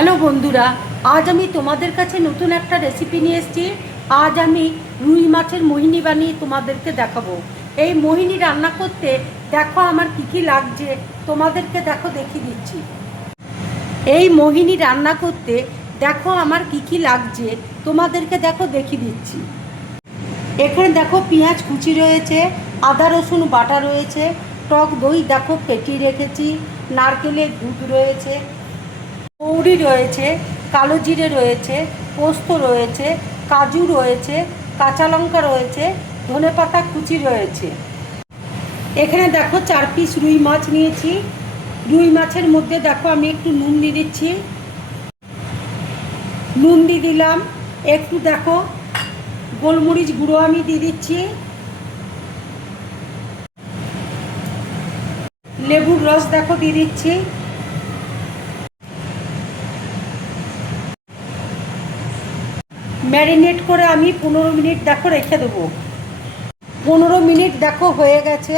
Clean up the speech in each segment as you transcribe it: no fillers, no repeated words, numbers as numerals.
Hello বন্ধুরা, আজ আমি তোমাদের কাছে নতুন একটা রেসিপি নিয়ে এসেছি। আজ আমি রুই মাছের মোহিনী বানিয়ে তোমাদেরকে দেখাবো। এই মোহিনী রান্না করতে দেখো আমার কী কী লাগছে, তোমাদেরকে দেখো দেখিয়ে দিচ্ছি। এই মোহিনী রান্না করতে দেখো আমার কী কী লাগছে, তোমাদেরকে দেখো দেখিয়ে দিচ্ছি। এখানে দেখো পেঁয়াজ কুচি রয়েছে, আদা রসুন বাটা রয়েছে, টক দই দেখো ফেটিয়ে রেখেছি, নারকেলের দুধ রয়েছে, মৌরি রয়েছে, কালো জিরে রয়েছে, পোস্ত রয়েছে, কাজু রয়েছে, কাঁচা লঙ্কা রয়েছে, ধনেপাতা কুচি রয়েছে। এখানে দেখো 4 পিস রুই মাছ নিয়েছি। রুই মাছের মধ্যে দেখো আমি একটু নুন দিয়ে দিচ্ছি, নুন দিয়ে দিলাম। একটু দেখো গোলমরিচ গুঁড়ো আমি দিয়ে দিচ্ছি, লেবুর রস দেখো দিয়ে দিচ্ছি। ম্যারিনেট করে আমি 15 মিনিট দেখো রেখে দেবো। 15 মিনিট দেখো হয়ে গেছে।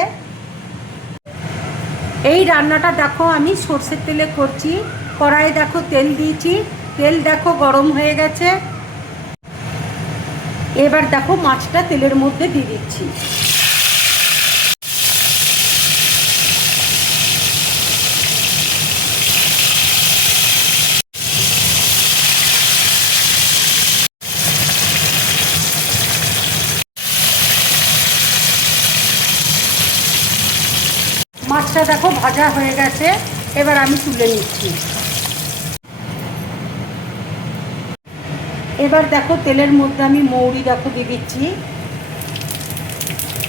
এই রান্নাটা দেখো আমি সর্ষের তেলে করছি। কড়াইয়ে দেখো তেল দিয়েছি, তেল দেখো গরম হয়ে গেছে। এবার দেখো মাছটা তেলের মধ্যে দিয়ে দিচ্ছি। মাছটা দেখো ভাজা হয়ে গেছে, এবার আমি তুলে নিচ্ছি। এবার দেখো তেলের মধ্যে আমি মৌরি দেখো দিয়ে দিচ্ছি,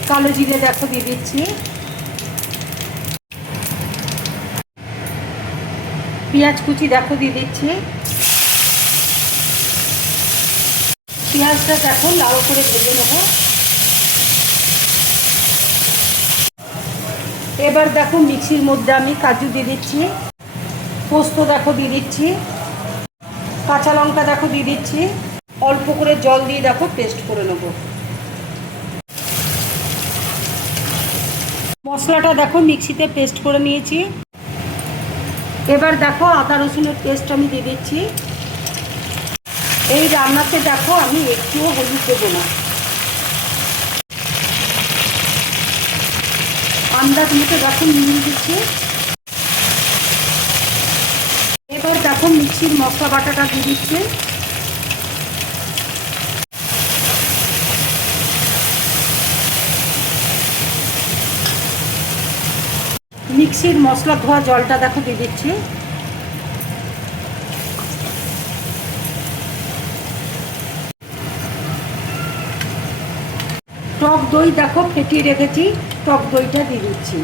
কালো জিরে দেখো দিয়ে দিচ্ছি, পেঁয়াজ কুচি দেখো দিয়ে দিচ্ছি। পেঁয়াজটা দেখো লাল করে ভেজে নেবো। এবার দেখো মিক্সির মধ্যে আমি কাজু দিয়ে দিচ্ছি, পোস্ত দেখো দিয়ে দিচ্ছি, কাঁচা লঙ্কা দেখো দিয়ে দিচ্ছি। অল্প করে জল দিয়ে দেখো পেস্ট করে নেব। মশলাটা দেখো মিক্সিতে পেস্ট করে নিয়েছি। এবার দেখো আদা রসুনের পেস্ট আমি দিয়ে দিচ্ছি। এই রান্নাতে দেখো আমি একটুও হলুদ দেবো না, আন্দাজ মতো দেখো নুন দিচ্ছি। এবার দেখো মিক্সির মশলা বাটাটা দিয়ে দিচ্ছি। মিক্সির মশলা ধোয়া জলটা দেখো দিয়ে দিচ্ছি। টক দই দেখো ফেটিয়ে রেখেছি, টক দইটা দিয়ে দিচ্ছি।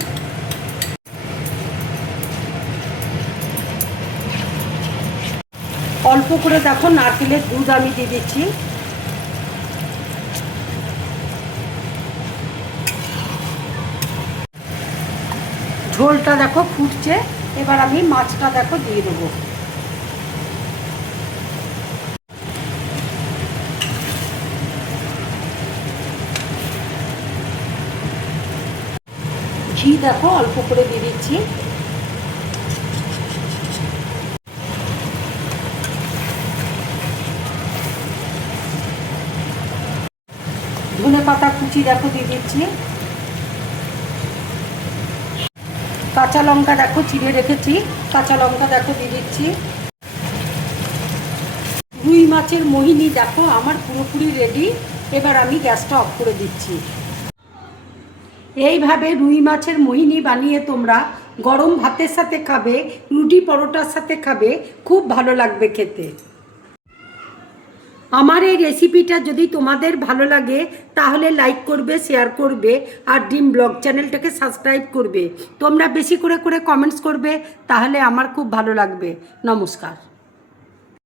অল্প করে দেখো নারকেলের দুধ আমি দিয়ে দিচ্ছি। ঝোলটা দেখো ফুটছে, এবার আমি মাছটা দেখো দিয়ে দেবো। ঘি দেখো অল্প করে দিয়ে দিচ্ছি। ধনেপাতা কুচি দেখো দিয়ে দিচ্ছি। কাঁচা লঙ্কা দেখো চিড়ে রেখেছি, কাঁচা লঙ্কা দেখো দিয়ে দিচ্ছি। রুই মাছের মোহিনী দেখো আমার পুরোপুরি রেডি। এবার আমি গ্যাসটা অফ করে দিচ্ছি। এইভাবে রুই মাছের মোহিনী বানিয়ে তোমরা গরম ভাতের সাথে খাবে, রুটি পরোটার সাথে খাবে, খুব ভালো লাগবে খেতে। আমার এই রেসিপিটা যদি তোমাদের ভালো লাগে তাহলে লাইক করবে, শেয়ার করবে, আর ড্রিম ব্লগ চ্যানেলটাকে সাবস্ক্রাইব করবে। তোমরা বেশি করে কমেন্টস করবে, তাহলে আমার খুব ভালো লাগবে। নমস্কার।